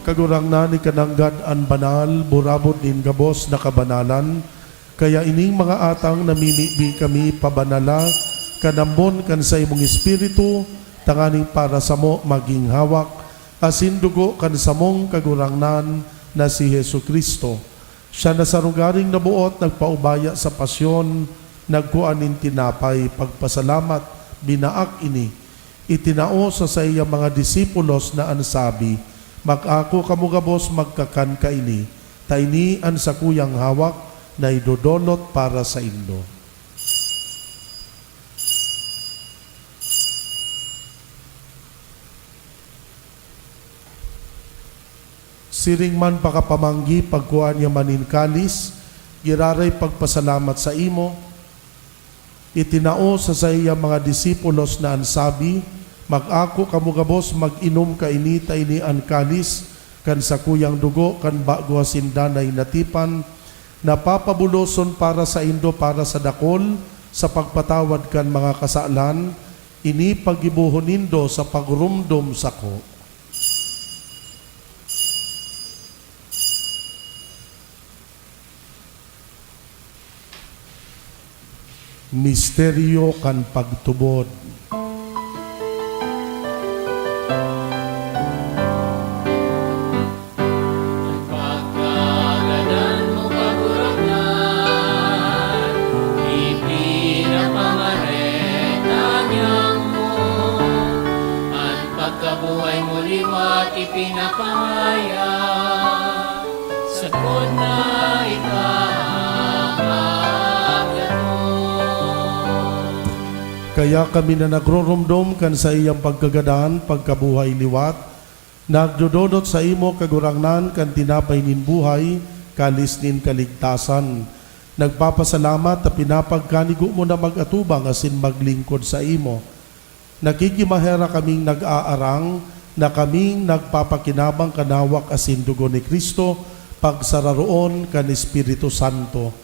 Kagurang na ni kananggad an banal, burabot din gabos na kabanalan, kaya ining mga atang namimibi kami pabanala, kanambon kan sa imong espiritu, tanganing para sa mo maging hawak, asin dugo kan sa mong kagurangnan na si Hesu Kristo. Siya na sa rugaring nabuot, nagpaubaya sa pasyon, nagkuanin tinapay, pagpasalamat, binaak ini. Itinao sa iya mga disipulos na ansabi, mag-ako kamugabos magkakan ka ini, taini an sa kuyang hawak na idodolot para sa indo. Siring man pakapamanggi pagkuhan niya maninkalis, giraray pagpasalamat sa imo, itinao sa iya mga disipulos na ansabi, mag-ako kamugabos mag-inom ka ini taini an kalis, kan sa kuyang dugo, kan bago asindanay natipan, napapabuloson para sa indo para sa dakol, sa pagpatawad kan mga kasalan, ini pagibuhon nindo sa pagrumdom sa ko. Misteryo kan pagtubod. Pagkagadan mo kagurangnan, ipinapangaretanyang mo, at pagkabuhay mo liwat ipinapangaya, sa na Kaya kami na nagrorumdom kan sa iyang pagkagadaan, pagkabuhay liwat, nagdododot sa imo kagurangnan kan tinapay nin buhay, kalis nin kaligtasan. Nagpapasalamat na pinapagkanigo mo na mag-atubang asin maglingkod sa imo. Nakikimahera kaming nag-aarang na kaming nagpapakinabang kanawak asin dugo ni Kristo pagsararoon kan Espiritu Santo.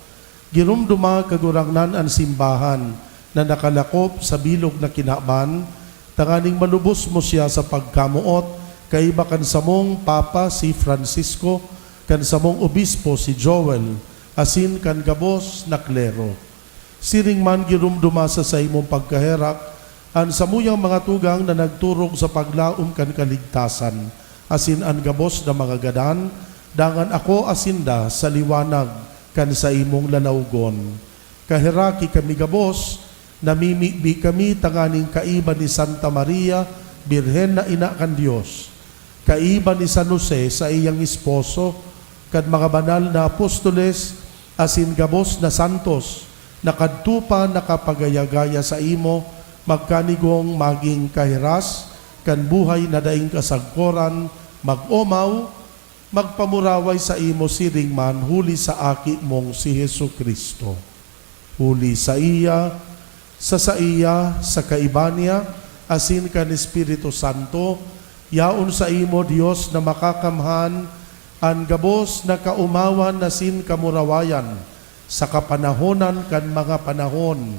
Girumduma kagurangnan ang simbahan na nakalakop sa bilog na kinaban, tanganing malubos mo siya sa pagkamuot, kaiba kan samong Papa si Francisco, kan samong Obispo si Joel, asin kan gabos na klero. Siring man girumduma sa imong pagkaherak, ang samuyang mga tugang na nagturog sa paglaom kan kaligtasan, asin ang gabos na mga gadan, dangan ako asinda sa liwanag kan sa imong lalawgon. Kahiraki kami gabos, namimibi kami tanganing kaiba ni Santa Maria, Birhen na ina kan Diyos, kaiba ni San Jose sa iyang esposo, kad mga banal na apostoles, asin gabos na santos, nakadtupa nakapagayagaya sa imo, magkanigong maging kahiras, kan buhay na daing kasagkoran, mag-omaw, magpamuraway sa imo siring man, huli sa aki mong si Hesu Kristo. Huli sa iya, sa kaiba niya, asin kan Espiritu Santo, yaon sa imo Dios na makakamhan, ang gabos na kaumawan na sin kamurawayan, sa kapanahonan kan mga panahon.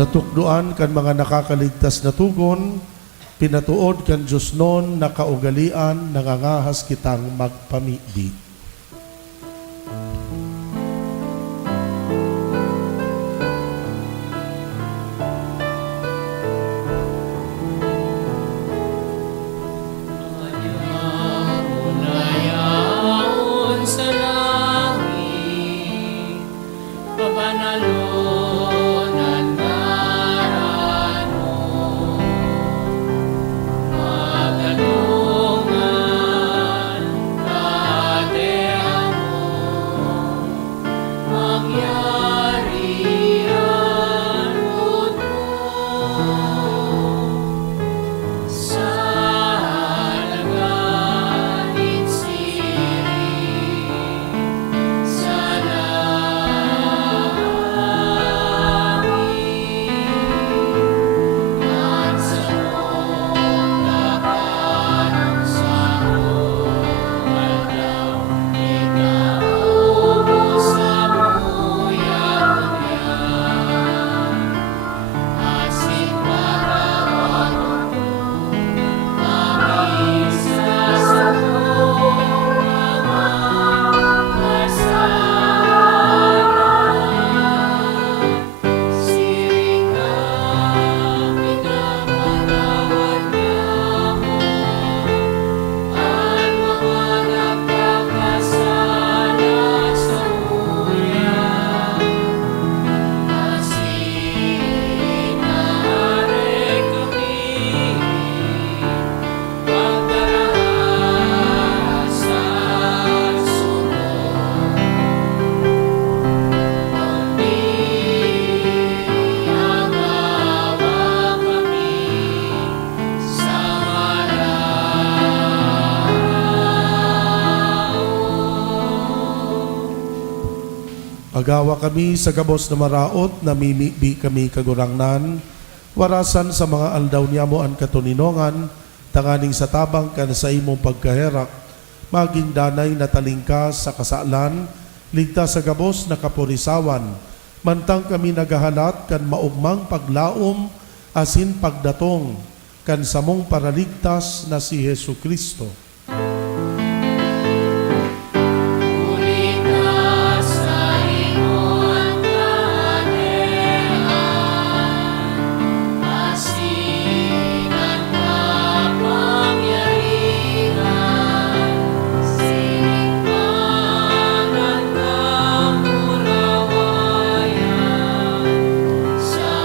Natukduan kan mga nakakaligtas na tugon, pinatuod kan Diyos non na kaugalian, nangangahas kitang magpamidi. Unayaon sa langit, pabanalunan ngaran mo, magalungan kadehan mo, mangyarihan mo sa langit siri, sa langit at sa mundakaran sa daw ikaubo sa muyan niya, asin marawat mabisa sa mga kasalanan, siring na pinapatawad niya mo ang mga nagkakasala sa muyan, asin naarek kami pagdarahas sa sunod, kundi ang awa kami sa maraon. Agawa kami sa gabos na maraot, namimibi kami kagurangnan, warasan sa mga aldaw niya mo ang katuninongan, tanganing sa tabang kan sa imong pagkaherak, maging danay na talingkas sa kasalan, ligtas sa gabos na kapurisawan, mantang kami nagahalat kan maugmang paglaom, asin pagdatong, kan samong paraligtas na si Hesu Kristo. Ulit na sa imong kadehan, asin ang kapangyarihan, sining man ang kamurawayan, sa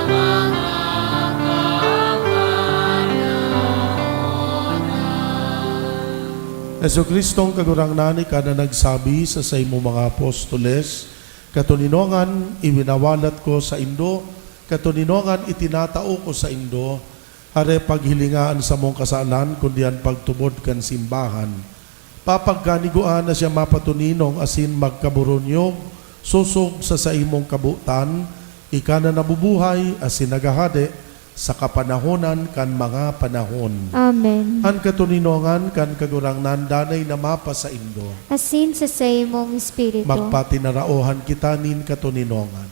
Kristong kagurangnan ka na nagsabi sa imo mga apostoles, katuninongan iwinawalat ko sa Indo, katuninongan itinatao ko sa Indo, hare paghilingaan sa mong kasalan, kundi ang pagtubod kan simbahan. Papagkaniguan na siya mapatuninong asin magkaburonyog, susog sa imong kabutan, ika na nabubuhay asin nagahade, sa kapanahonan kan mga panahon. Amen. An katuninongan kan kagurangnan danay na mapa sa Indo. Asin sa mong Espiritu. Magpatinaraohan kita nin katuninongan.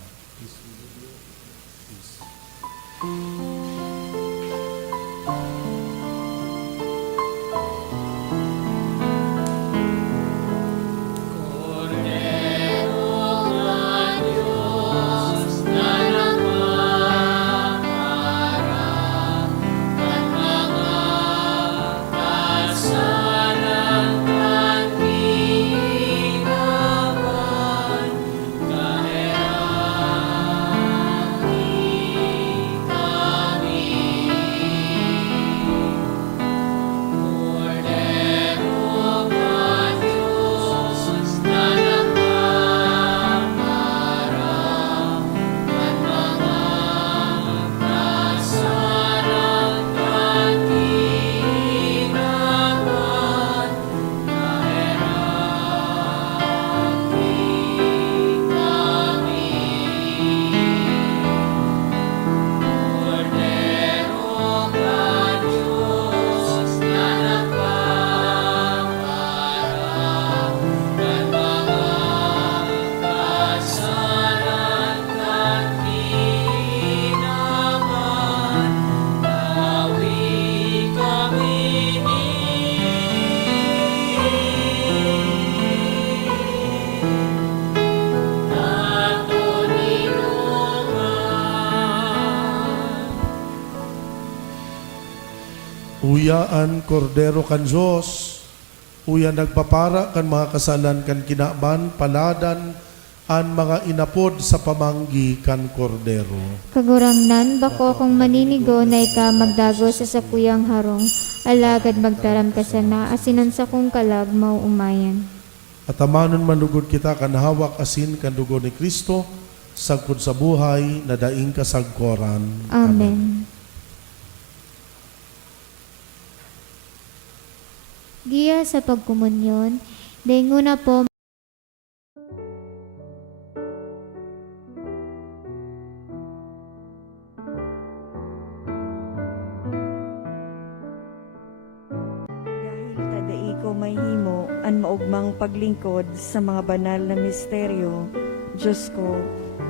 Uyaan kordero kan Diyos, uya nagpapara kan mga kasalan kan kinaban, paladan an mga inapod sa pamanggi kan kordero. Kagurangnan, bako akong maninigo na ika magdago sa sakuyang harong, alagad magtaram ka sana, asinan sa kong kalag mauumayan. At amanon manlugod kita kan hawak asin kan dugo ni Kristo, sagpod sa buhay na daing kasagkoran. Amen. Giya sa pagkumunyon, dahinguna po Dahil tadai ko may himo, an maugmang paglingkod sa mga banal na misteryo, Diyos ko,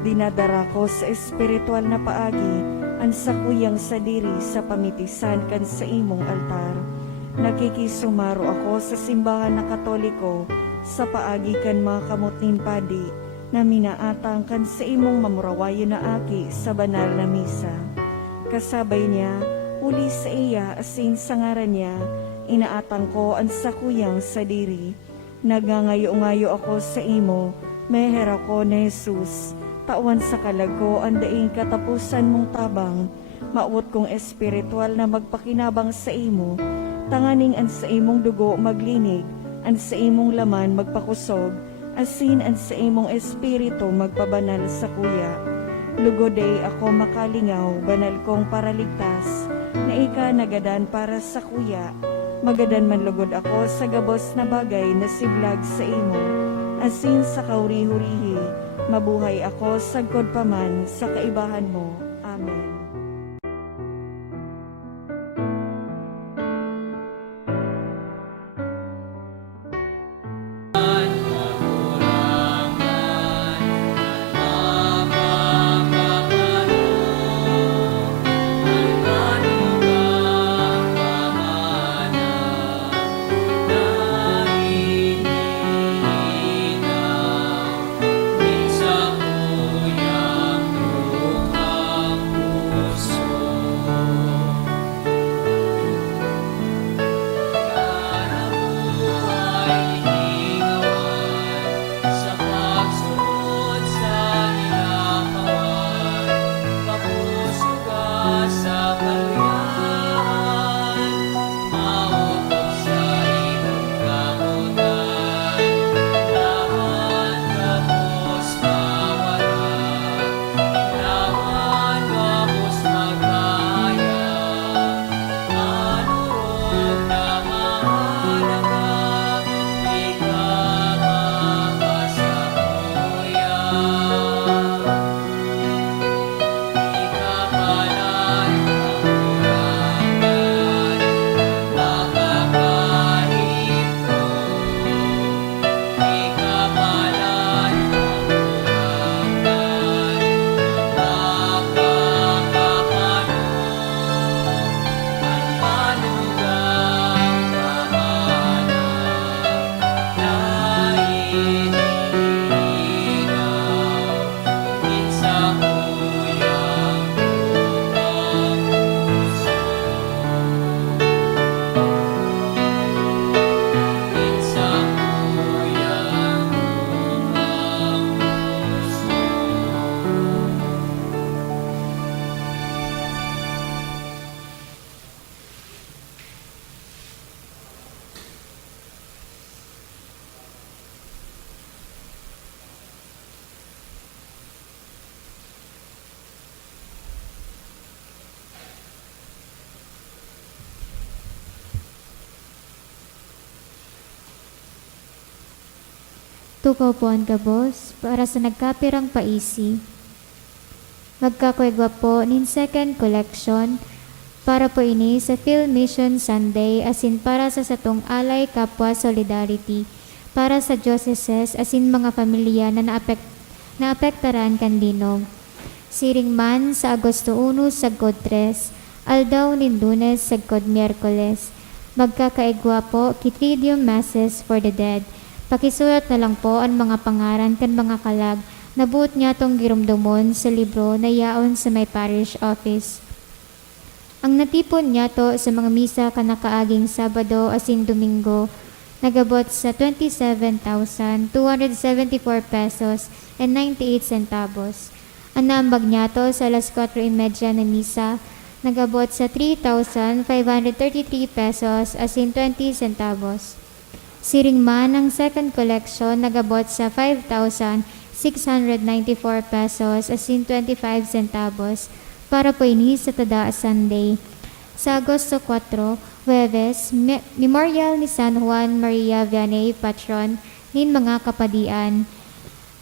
dinadara ko sa espiritual na paagi, an sakuyang sadiri sa pamitisan kan sa imong altar. Nakikisumaro ako sa simbahan na Katoliko sa paagi kan mga kamutnin padi na minaatang kan sa imong mamurawayo na aki sa banal na misa. Kasabay niya, uli sa iya asin sa ngaran niya, inaatang ko ang sakuyang sadiri. Nagangayo-ngayo ako sa imo, meher ako ni Jesus, tawan sa kalag ko ang daing katapusan mong tabang, maut kong espiritual na magpakinabang sa imo, tanganing an sa imong dugo maglinig, an sa imong laman magpakusog, asin an sa imong espiritu magpabanal sa kuya. Lugoday ako makalingaw, banal kong paraligtas, na ika nagadan para sa kuya. Magadan man lugod ako sa gabos na bagay na siblag sa imo, asin sa kauri-hurihi, mabuhay ako sagkod paman sa kaibahan mo. Amen. Sa kuyang lupa Tukaw po ang gabos, para sa nagkapirang paisi. Magkakuigwa po nin second collection, para po ini sa Phil Mission Sunday, asin para sa satong alay kapwa solidarity, para sa dioceses asin mga pamilya na naapektaran kandinog. Siring man sa Agosto 1 sagkod 3, aldaw nin Lunes sagkod Miyerkules. Magkakaigwa po Tridium Masses for the Dead. Pakisulat na lang po ang mga pangaran kan mga kalag na buot niya tong girumdumon sa libro na yaon sa may parish office. Ang natipon niya to sa mga misa kanakaaging Sabado asin Domingo nagabot sa 27,274 pesos and 98 centavos. Ang naambag niya to sa alas 4:30 na misa nagabot sa 3,533 pesos asin 20 centavos. Siring man ang second collection nagabot sa 5,694 pesos asin 25 centavos para po ini sa Tada Sunday. Sa Agosto 4, Huwebes, Memorial ni San Juan Maria Vianney, patron nin mga kapadian.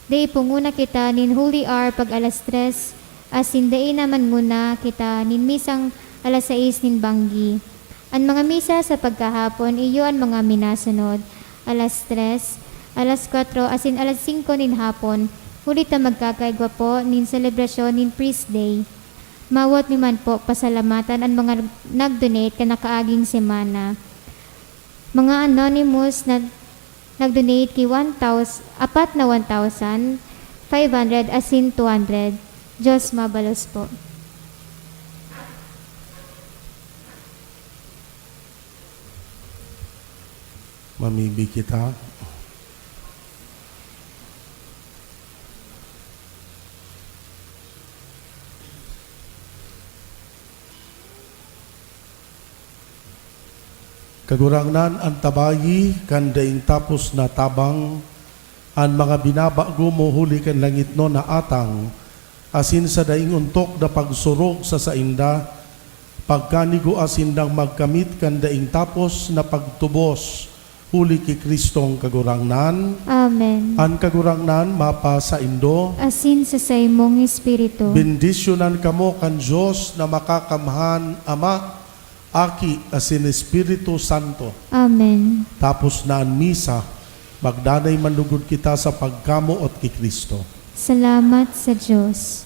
Day punguna kita nin Holy Hour pag alas 3, asin day naman muna kita nin misang alas 6 nin Banggi. Ang mga misa sa pagkahapon iyo ang mga minasunod, alas 3, alas 4, asin alas 5 nin hapon, huli ta magkakaigwa po nin selebrasyon nin Priest Day. Mawat ni man po pasalamatan ang mga nag-donate kanakaaging semana. Mga anonymous na nag-donate ki 1,500 asin 200. Diyos mabalos po. Mamimig kita. Kagurangnan ang tabayi kan daing tapos na tabang ang mga binabago mo huli kan langit no na atang asin sa daing untok na pagsurog sa sainda pagkanigo asin dang magkamit kan daing tapos na pagtubos huli ki Kristong kagurangnan. Amen. Ang kagurangnan mapa sa indo. Asin sa saimong espiritu. Bendisyonan kamo kan Diyos na makakamhan Ama, Aki, asin Espiritu Santo. Amen. Tapos na ang misa, magdanay manlugod kita sa pagkamo at kay Kristo. Salamat sa Diyos.